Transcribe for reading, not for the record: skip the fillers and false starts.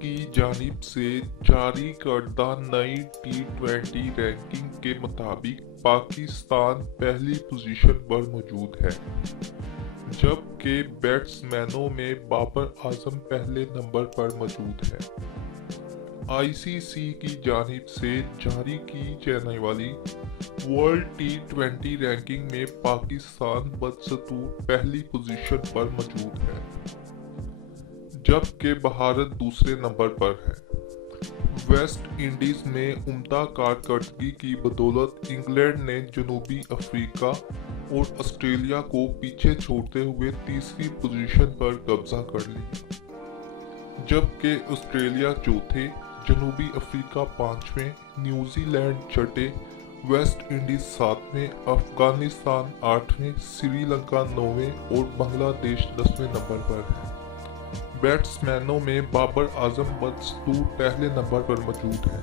کی جانب سے جاری کردہ نئی ٹی20 رینکنگ کے مطابق پاکستان پہلی پوزیشن پر موجود ہے، جبکہ بیٹسمینوں میں بابر اعظم پہلے نمبر پر موجود ہے۔ آئی سی سی کی جانب سے جاری کی جانے والی ورلڈ ٹی20 رینکنگ میں پاکستان بدستور پہلی پوزیشن پر موجود ہے، جبکہ بھارت دوسرے نمبر پر ہے۔ ویسٹ انڈیز میں عمدہ کارکردگی کی بدولت انگلینڈ نے جنوبی افریقہ اور آسٹریلیا کو پیچھے چھوڑتے ہوئے تیسری پوزیشن پر قبضہ کر لیا، جبکہ آسٹریلیا چوتھے، جنوبی افریقہ پانچویں، نیوزی لینڈ چھٹے، ویسٹ انڈیز ساتویں، افغانستان آٹھویں، سری لنکا نویں اور بنگلہ دیش 10ویں نمبر پر ہے۔ بیٹسمینوں میں بابر اعظم بدستور پہلے نمبر پر موجود ہیں۔